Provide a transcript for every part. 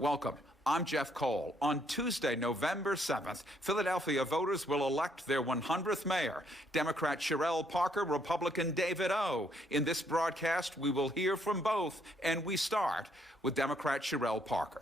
Welcome. I'm Jeff Cole. On Tuesday, November 7th, Philadelphia voters will elect their 100th mayor, Democrat Cherelle Parker, Republican David O. In this broadcast, we will hear from both, and we start with Democrat Cherelle Parker.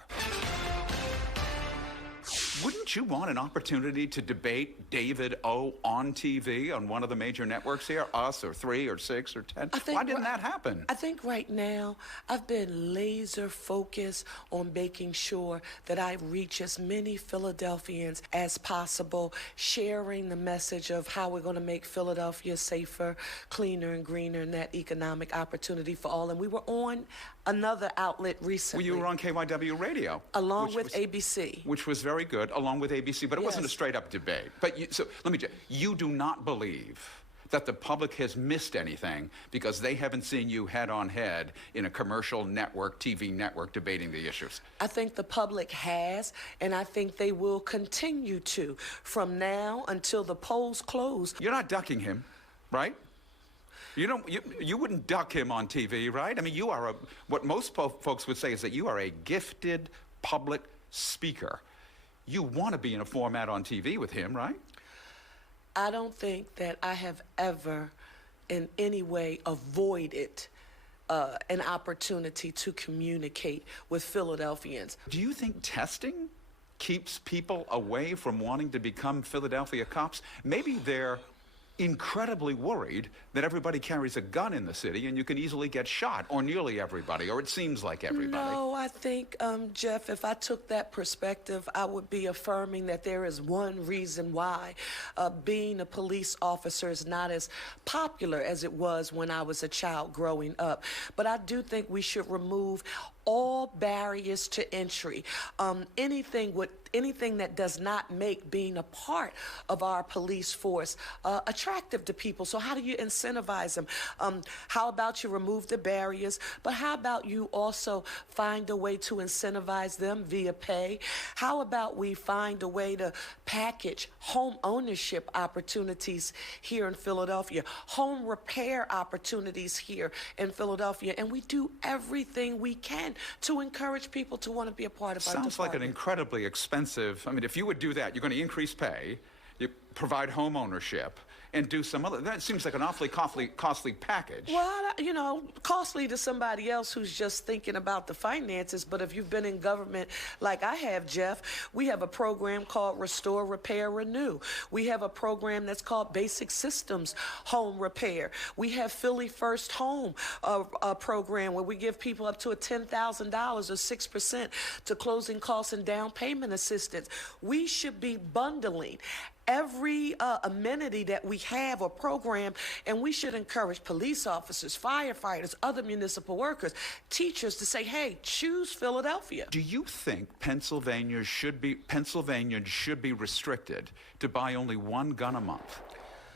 Wouldn't you want an opportunity to debate David O. on TV on one of the major networks here, Us or 3 or 6 or 10? Why didn't that happen? I think right now I've been laser focused on making sure that I reach as many Philadelphians as possible, sharing the message of how we're going to make Philadelphia safer, cleaner, and greener, and that economic opportunity for all. And we were on another outlet recently. Well, you were on KYW Radio. Along with ABC. Which was very good, along with ABC, but it wasn't a straight-up debate. But so let me just, you do not believe that the public has missed anything because they haven't seen you head-on-head in a commercial network, TV network, debating the issues? I think the public has, and I think they will continue to, from now until the polls close. You're not ducking him, right? You wouldn't duck him on TV, right? I mean, you are what most folks would say is that you are a gifted public speaker. You want to be in a format on TV with him, right? I don't think that I have ever in any way avoided an opportunity to communicate with Philadelphians. Do you think testing keeps people away from wanting to become Philadelphia cops? Maybe they're incredibly worried that everybody carries a gun in the city and you can easily get shot, or nearly everybody, or it seems like everybody. No, I think, Jeff, if I took that perspective, I would be affirming that there is one reason why being a police officer is not as popular as it was when I was a child growing up. But I do think we should remove all barriers to entry. Anything that does not make being a part of our police force attractive to people. So how do you incentivize them? How about you remove the barriers, but how about you also find a way to incentivize them via pay? How about we find a way to package home ownership opportunities here in Philadelphia, home repair opportunities here in Philadelphia, and we do everything we can to encourage people to want to be a part of our department. Sounds like an incredibly expensive, I mean, if you would do that, you're going to increase pay, you provide home ownership, and do some other, that seems like an awfully costly package. Well, you know, costly to somebody else who's just thinking about the finances, but if you've been in government like I have, Jeff, we have a program called Restore, Repair, Renew. We have a program that's called Basic Systems Home Repair. We have Philly First Home, a program where we give people up to a $10,000 or 6% to closing costs and down payment assistance. We should be bundling every amenity that we have or program, and we should encourage police officers, firefighters, other municipal workers, teachers to say, hey, choose Philadelphia. Do you think Pennsylvania should be restricted to buy only one gun a month?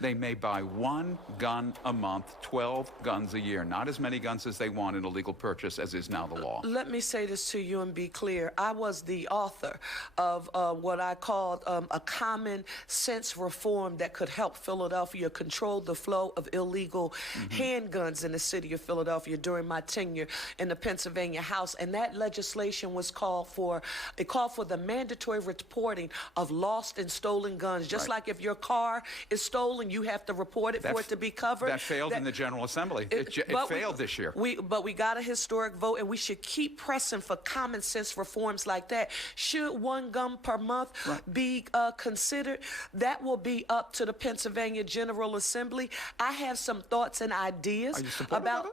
They may buy one gun a month, 12 guns a year, not as many guns as they want in a legal purchase as is now the law. Let me say this to you and be clear. I was the author of what I called a common sense reform that could help Philadelphia control the flow of illegal handguns in the city of Philadelphia during my tenure in the Pennsylvania House. And that legislation was called for the mandatory reporting of lost and stolen guns. Just like if your car is stolen, you have to report it for it to be covered. That failed in the General Assembly. It failed this year. But we got a historic vote, and we should keep pressing for common sense reforms like that. Should one gun per month be considered? That will be up to the Pennsylvania General Assembly. I have some thoughts and ideas about it.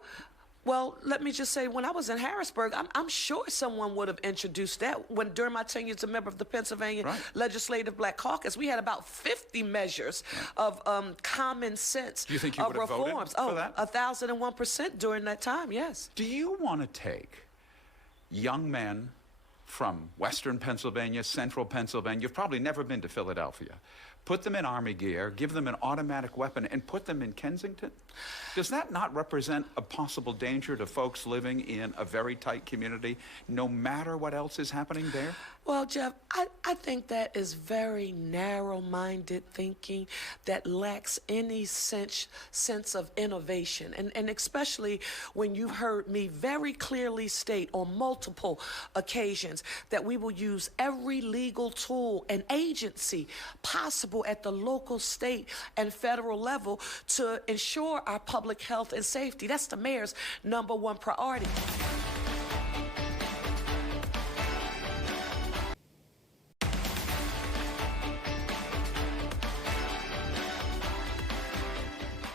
Well, let me just say, when I was in Harrisburg, I'm sure someone would have introduced that. During my tenure as a member of the Pennsylvania Legislative Black Caucus, we had about 50 measures of common sense Do you think you would have reforms. Voted for that? 1,001% during that time, yes. Do you want to take young men from Western Pennsylvania, Central Pennsylvania, you've probably never been to Philadelphia, put them in Army gear, give them an automatic weapon, and put them in Kensington? Does that not represent a possible danger to folks living in a very tight community, no matter what else is happening there? Well, Jeff, I think that is very narrow-minded thinking that lacks any sense of innovation. And especially when you've heard me very clearly state on multiple occasions that we will use every legal tool and agency possible at the local, state, and federal level to ensure our public health and safety. That's the mayor's #1 priority.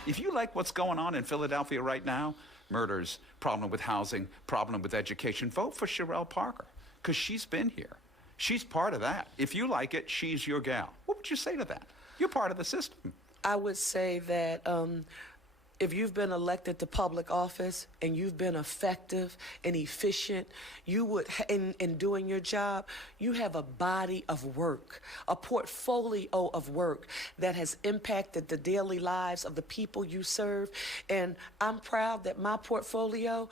If you like what's going on in Philadelphia right now, murders, problem with housing, problem with education, vote for Cherelle Parker, because she's been here. She's part of that. If you like it, she's your gal. What would you say to that? You're part of the system. I would say that if you've been elected to public office and you've been effective and efficient, you would, in doing your job, you have a body of work, a portfolio of work that has impacted the daily lives of the people you serve. And I'm proud that my portfolio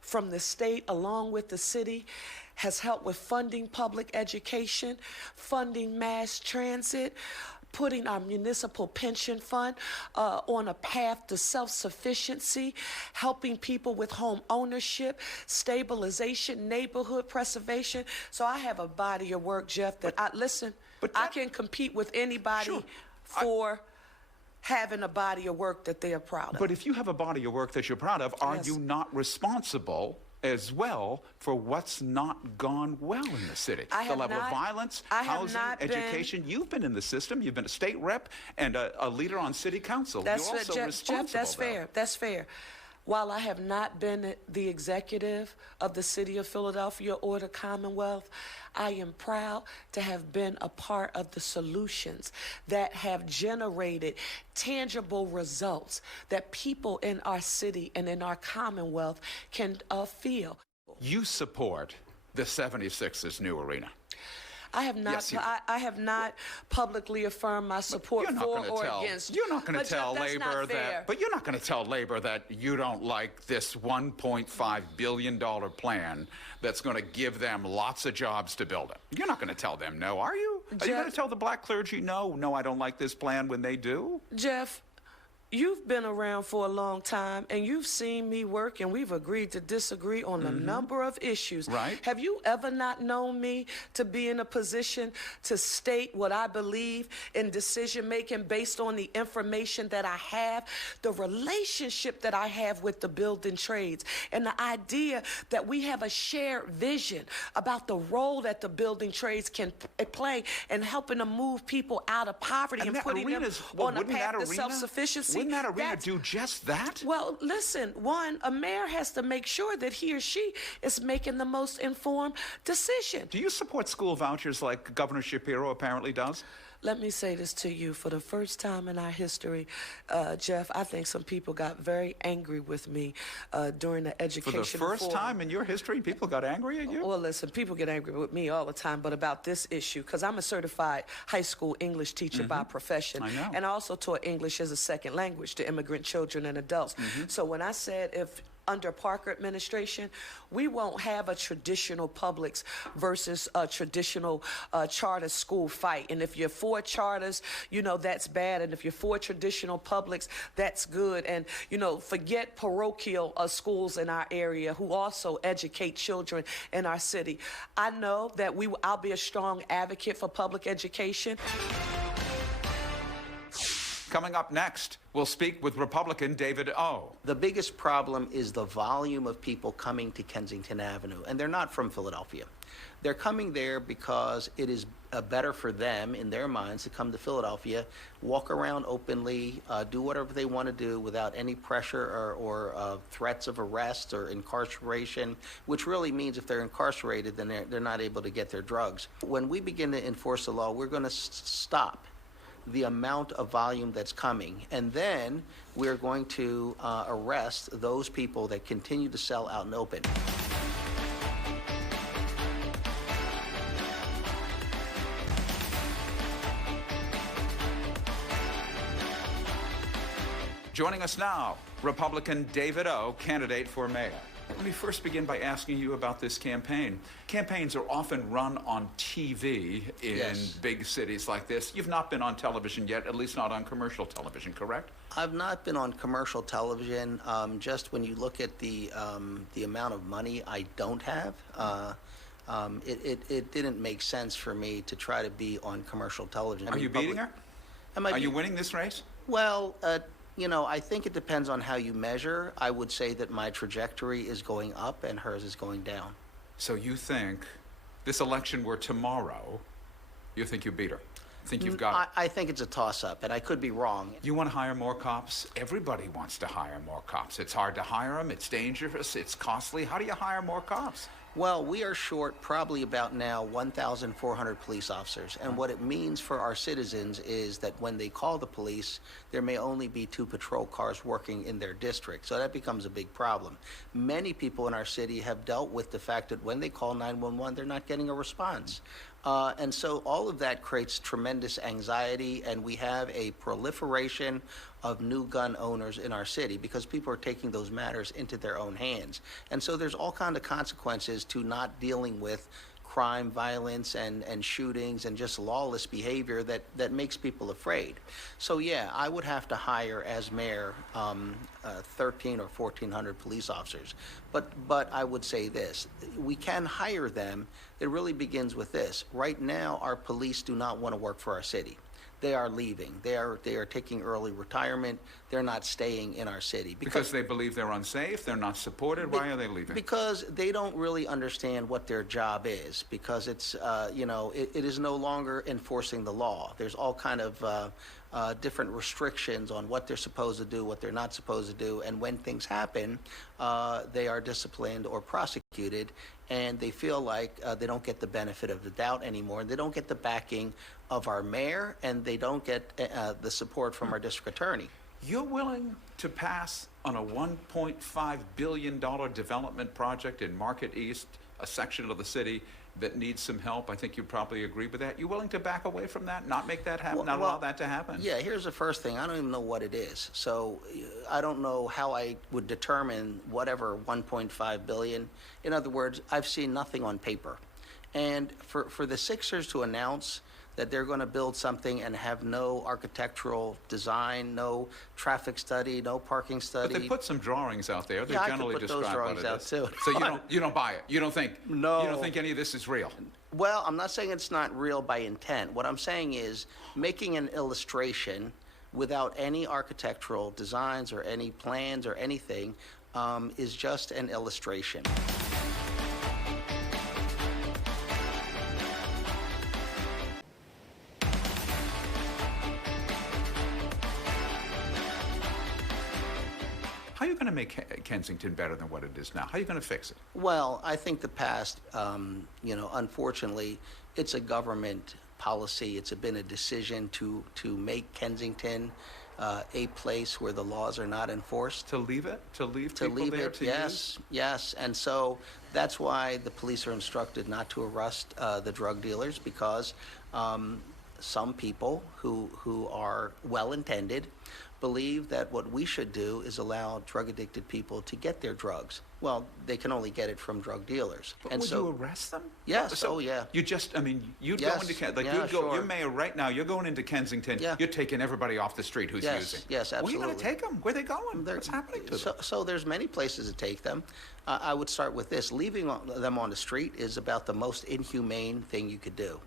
from the state along with the city has helped with funding public education, funding mass transit, putting our municipal pension fund on a path to self-sufficiency, helping people with home ownership, stabilization, neighborhood preservation. So I have a body of work, Jeff, that I can compete with anybody Sure. for having a body of work that they're proud of. But if you have a body of work that you're proud of, are you not responsible as well for what's not gone well in the city? The level of violence, housing, education. You've been in the system. You've been a state rep and a leader on city council. You're also responsible. Jeff, that's fair. That's fair. While I have not been the executive of the city of Philadelphia or the Commonwealth, I am proud to have been a part of the solutions that have generated tangible results that people in our city and in our Commonwealth can feel. You support the 76ers' new arena. I have not. Yes, I have not publicly affirmed my support for or against. You're not going to tell Jeff, labor that. But you're not going to tell labor that you don't like this $1.5 billion plan that's going to give them lots of jobs to build it. You're not going to tell them no, are you? Are you going to tell the black clergy no, I don't like this plan when they do? Jeff, you've been around for a long time, and you've seen me work, and we've agreed to disagree on a number of issues. Right. Have you ever not known me to be in a position to state what I believe in decision-making based on the information that I have, the relationship that I have with the building trades, and the idea that we have a shared vision about the role that the building trades can play in helping to move people out of poverty and putting them on a path to self-sufficiency? Wouldn't that arena do just that? Well, listen, a mayor has to make sure that he or she is making the most informed decision. Do you support school vouchers like Governor Shapiro apparently does? Let me say this to you. For the first time in our history, Jeff, I think some people got very angry with me during the education For the first time in your history, people got angry at you? Well, listen, people get angry with me all the time, but about this issue, because I'm a certified high school English teacher by profession. I know. And I also taught English as a second language to immigrant children and adults. So when I said if under Parker administration, we won't have a traditional publics versus a traditional charter school fight. And if you're for charters, that's bad. And if you're for traditional publics, that's good. And, forget parochial schools in our area who also educate children in our city. I know that I'll be a strong advocate for public education. Coming up next, we'll speak with Republican David O. The biggest problem is the volume of people coming to Kensington Avenue, and they're not from Philadelphia. They're coming there because it is better for them, in their minds, to come to Philadelphia, walk around openly, do whatever they want to do without any pressure or threats of arrest or incarceration, which really means if they're incarcerated, then they're not able to get their drugs. When we begin to enforce the law, we're going to stop the amount of volume that's coming, and then we're going to arrest those people that continue to sell out in open. Joining us now, Republican David O., candidate for mayor. Let me first begin by asking you about this campaign. Campaigns are often run on TV in Yes. big cities like this. You've not been on television yet, at least not on commercial television, correct? I've not been on commercial television. Just when you look at the amount of money I don't have, it didn't make sense for me to try to be on commercial television. Are you beating her? Are you winning this race? Well, I think it depends on how you measure. I would say that my trajectory is going up and hers is going down. So you think this election were tomorrow, you think you beat her? Think you've got it? I think it's a toss-up, and I could be wrong. You want to hire more cops? Everybody wants to hire more cops. It's hard to hire them. It's dangerous. It's costly. How do you hire more cops? Well, we are short probably about now 1,400 police officers. And what it means for our citizens is that when they call the police, there may only be 2 patrol cars working in their district. So that becomes a big problem. Many people in our city have dealt with the fact that when they call 911, they're not getting a response. And so all of that creates tremendous anxiety, and we have a proliferation of new gun owners in our city because people are taking those matters into their own hands. And so there's all kinds of consequences to not dealing with crime, violence, and shootings and just lawless behavior that makes people afraid. So yeah, I would have to hire as mayor 13 or 1,400 police officers. But I would say this, we can hire them. It really begins with this. Right now, our police do not want to work for our city. They are leaving. They are taking early retirement. They're not staying in our city. Because they believe they're unsafe, they're not supported. Why are they leaving? Because they don't really understand what their job is. Because it's, it is no longer enforcing the law. There's all kind of different restrictions on what they're supposed to do, what they're not supposed to do. And when things happen, they are disciplined or prosecuted. And they feel like they don't get the benefit of the doubt anymore. They don't get the backing of our mayor, and they don't get the support from our district attorney. You're willing to pass on a $1.5 billion development project in Market East, a section of the city that needs some help? I think you probably agree with that. You willing to back away from that, not make that happen, not allow that to happen? Yeah, here's the first thing. I don't even know what it is. So I don't know how I would determine whatever 1.5 billion. In other words, I've seen nothing on paper. And for the Sixers to announce that they're going to build something and have no architectural design, no traffic study, no parking study. But they put some drawings out there. They Yeah, generally I could put describe those drawings what it out is. too. So you don't buy it. You don't think No. You don't think any of this is real. Well, I'm not saying it's not real by intent. What I'm saying is making an illustration without any architectural designs or any plans or anything is just an illustration. How are you going to make Kensington better than what it is now? How are you going to fix it? Well, I think the past, unfortunately, it's a government policy. It's been a decision to make Kensington a place where the laws are not enforced. To leave it? To leave To people leave there it, to yes, use? yes. And so that's why the police are instructed not to arrest the drug dealers, because some people who are well-intended believe that what we should do is allow drug-addicted people to get their drugs. Well, they can only get it from drug dealers. But and would so, you arrest them? Yes, So oh, yeah. You just, you'd Yes, go into, like, yeah, you'd go, sure. you're mayor right now, you're going into Kensington, Yeah. you're taking everybody off the street who's Yes, using. yes, Where are you going to absolutely. take them? Where are they going? They're- What's happening to them? So there's many places to take them. I would start with this. Leaving them on the street is about the most inhumane thing you could do.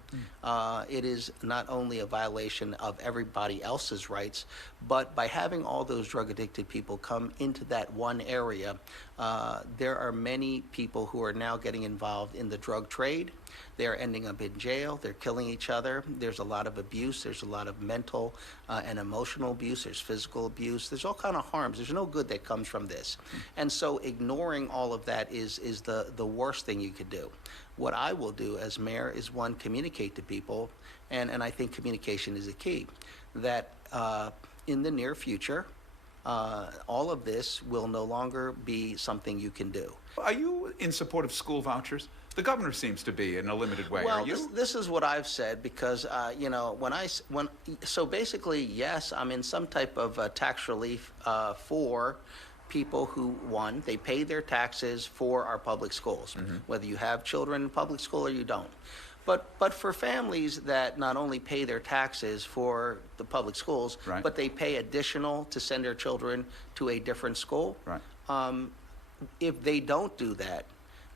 It is not only a violation of everybody else's rights, but by having all those drug-addicted people come into that one area, there are many people who are now getting involved in the drug trade. They're ending up in jail. They're killing each other. There's a lot of abuse. There's a lot of mental and emotional abuse. There's physical abuse. There's all kind of harms. There's no good that comes from this. And so ignoring all of that is the worst thing you could do. What I will do as mayor is, one, communicate to people, and I think communication is the key, that in the near future, all of this will no longer be something you can do. Are you in support of school vouchers? The governor seems to be in a limited way. Well, Are you? this is what I've said, because so basically, yes, I'm in some type of tax relief for people who, one, they pay their taxes for our public schools, whether you have children in public school or you don't. But for families that not only pay their taxes for the public schools, Right. but they pay additional to send their children to a different school, Right. If they don't do that,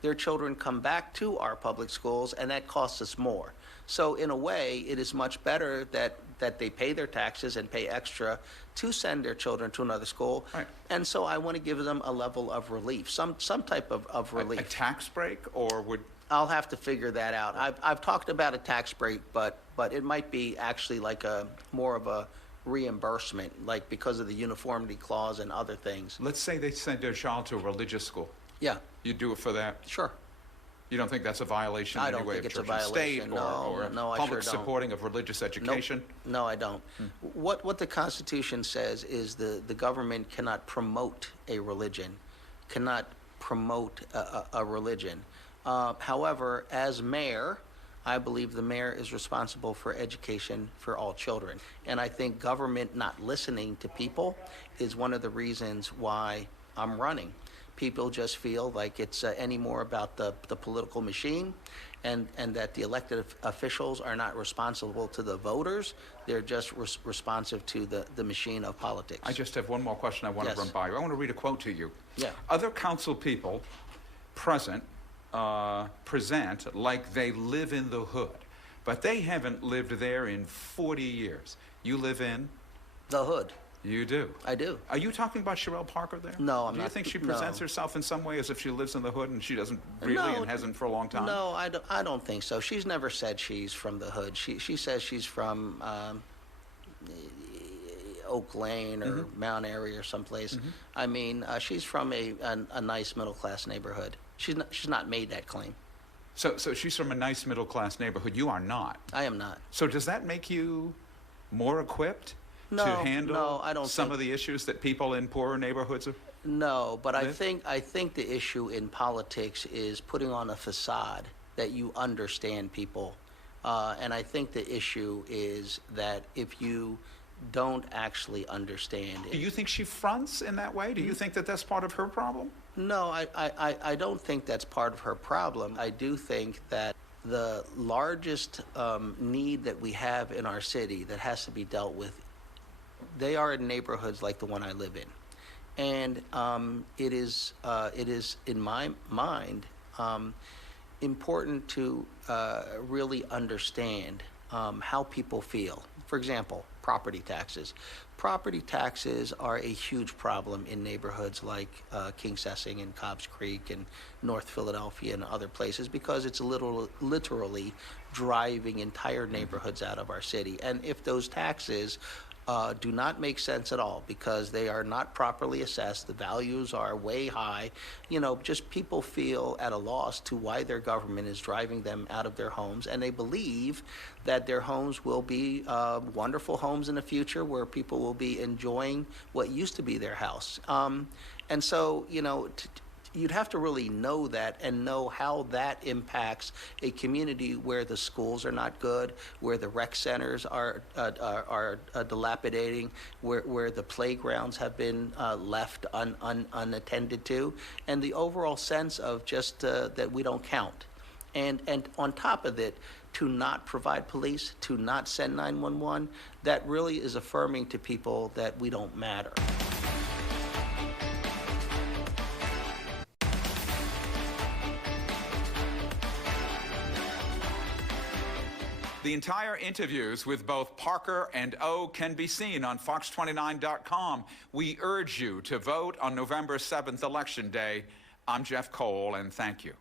their children come back to our public schools, and that costs us more. So in a way, it is much better that they pay their taxes and pay extra to send their children to another school. Right. And so I want to give them a level of relief, some type of relief. A tax break, or would... I'll have to figure that out. I've talked about a tax break, but it might be actually like more of a reimbursement, like because of the uniformity clause and other things. Let's say they send their child to a religious school. Yeah, You'd do it for that? sure. You don't think that's a violation I in any don't way think of it's a church and state, violation. or No, I public sure don't. supporting of religious education? No, I don't. What the Constitution says is the government cannot promote a religion, cannot promote a religion. However, as mayor, I believe the mayor is responsible for education for all children. And I think government not listening to people is one of the reasons why I'm running. People just feel like it's any more about the political machine, and that the elected officials are not responsible to the voters. They're just responsive to the machine of politics. I just have one more question I want Yes. to run by you. I want to read a quote to you. Yeah. Other council people present present like they live in the hood, but they haven't lived there in 40 years. You live in? The hood. You do. I do. Are you talking about Cherelle Parker there? No, I'm Do you not. think she No. presents herself in some way as if she lives in the hood and she doesn't really No, and hasn't for a long time? No, I don't think so. She's never said she's from the hood. She says she's from Oak Lane or Mount Airy or someplace. I mean, she's from a nice middle-class neighborhood. She's not made that claim. So she's from a nice middle-class neighborhood. You are not. I am not. So does that make you more equipped to No, handle no, I don't some think- of the issues that people in poorer neighborhoods are? No, but I Liv? think the issue in politics is putting on a facade that you understand people, and I think the issue is that if you don't actually understand Do it. you think she fronts in that way? Do you think that that's part of her problem? No, I don't think that's part of her problem. I do think that the largest need that we have in our city that has to be dealt with, they are in neighborhoods like the one I live in. And it is, in my mind, important to really understand how people feel. For example, property taxes. Property taxes are a huge problem in neighborhoods like King Sessing and Cobbs Creek and North Philadelphia and other places, because it's literally driving entire neighborhoods out of our city. And if those taxes do not make sense at all because they are not properly assessed, the values are way high, just people feel at a loss to why their government is driving them out of their homes, and they believe that their homes will be wonderful homes in the future where people will be enjoying what used to be their house. And so, you'd have to really know that and know how that impacts a community where the schools are not good, where the rec centers are dilapidating, where the playgrounds have been left unattended to, and the overall sense of just that we don't count. And on top of it, to not provide police, to not send 911, that really is affirming to people that we don't matter. The entire interviews with both Parker and O can be seen on fox29.com. We urge you to vote on November 7th, Election Day. I'm Jeff Cole, and thank you.